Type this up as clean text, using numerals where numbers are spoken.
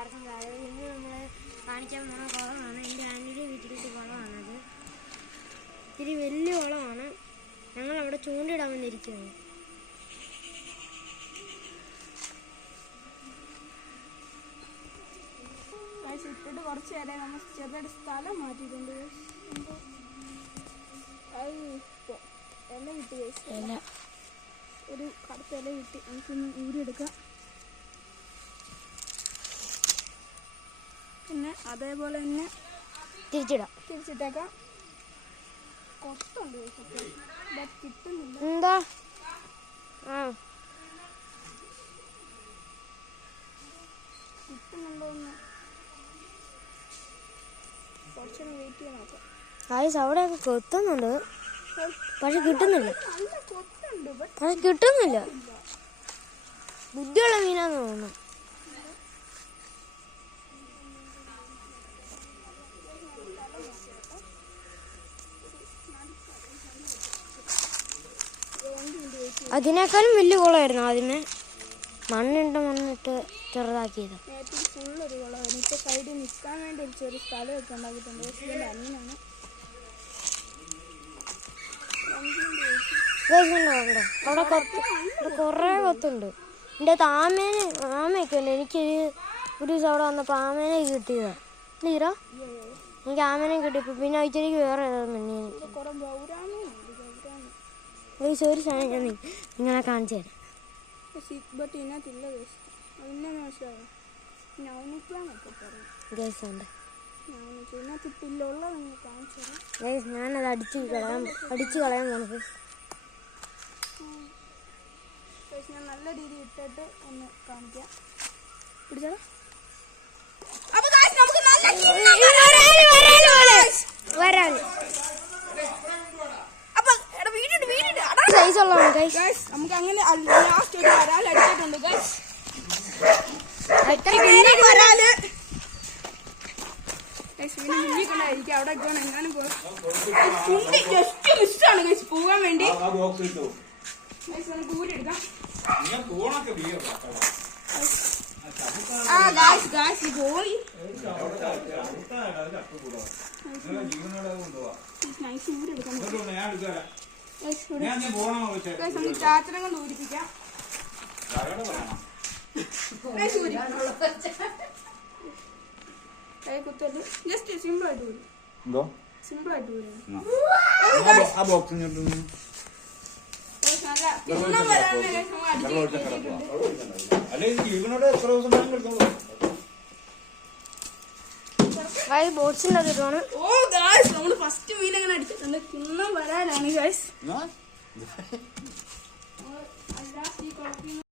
എല്ലാവർക്കും കാര്യം. ഇന്ന് നമ്മൾ കാണിക്കാൻ പോകുന്ന കുളമാണ്. എൻ്റെ ആൻറ്റിയുടെ വീട്ടിലത്തെ കുളമാണത്. ഇത്തിരി വലിയ കുളമാണ്. ഞങ്ങളവിടെ ചൂണ്ടിടാൻ വന്നിരിക്കുകയാണ്. ഇട്ടിട്ട് കുറച്ച് നേരം നമ്മൾ ചെറുതായിട്ട് സ്ഥലം മാറ്റിയിട്ടുണ്ട്. ഇല കിട്ടി, ഒരു കറുത്ത ഇല കിട്ടി. നമുക്കൊന്ന് ഊരിയെടുക്കാം. പിന്നെ അതേപോലെ തന്നെ തിരിച്ചിട്ടേക്കാം. കൊത്തുണ്ട്, കിട്ടുന്നില്ല. എന്താ കിട്ടുന്നുണ്ടോന്ന് കുറച്ചൊന്ന് വെയിറ്റ് ചെയ്യാൻ നോക്കാം. അവിടെയൊക്കെ കൊത്തുന്നുണ്ട്, പക്ഷെ കിട്ടുന്നില്ല. നല്ല കൊത്തുണ്ട്, പക്ഷെ കിട്ടുന്നില്ല. ബുദ്ധിയുള്ള മീനാന്ന് തോന്നുന്നു. അതിനേക്കാളും വലിയ കുളമായിരുന്നു ആദ്യമേ. മണ്ണിട്ട് ചെറുതാക്കിയത്. ഫുള്ളൊരു കുളമായിരുന്നു. ഇപ്പൊ സൈഡിൽ നിൽക്കാൻ വേണ്ടി ഒരു ചെറിയ സ്ഥലമൊക്കെ ഉണ്ടാക്കിയിട്ടുണ്ട്. ഇതിന്റെ അനിയനാണ്. അവിടെ കൊറേ കൊത്തുണ്ട്. എൻ്റെ ആമയൊക്കെ ഉണ്ട്. എനിക്കൊരു ദിവസം അവിടെ വന്നപ്പോൾ ആമേനെ കിട്ടിയതാ. തീരാ എനിക്ക് ആമേനെ കിട്ടിയപ്പോൾ പിന്നെ ആഴ്ചയിലേക്ക് വേറെ ഏതാണെന്നുണ്ട്. ഒരു സാധനം ഞാൻ നിങ്ങളെ കാണിച്ചു തരാം. ഞാനത് അടിച്ചു കളയാൻ പോണത്. ഞാൻ നല്ല രീതിയിൽ ഇട്ടിട്ട് ഒന്ന് കാണിക്കാം. പിടിച്ചോ. നമുക്ക് അങ്ങനെ ലാസ്റ്റ് ഒരു വരാൽ അടിച്ചിട്ടുണ്ട്. മുന്നിക്കൊണ്ടായിരിക്കും അവിടെ എങ്ങാനും ജസ്റ്റ് മിസ്സാണ് ഗൈസ് പോകാൻ വേണ്ടി. കൂരെടുക്കാം. പോയി നമുക്ക് ചാച്ചനം കൊണ്ട് ഊരിപ്പിക്കാം. കുത്തല് ജസ്റ്റ് സിമ്പിൾ ആയിട്ട് ഊരും. സിമ്പിൾ ആയിട്ട് ഊരും. ബോട്ട്സിന്റെ അതിട്ടാണ്. ഓ ഗായ്സ്, നമ്മള് ഫസ്റ്റ് മീൻ അങ്ങനെ അടിച്ചിട്ടുണ്ട്. കിണ്ണം വരാനാണ് ഗായ്സ്.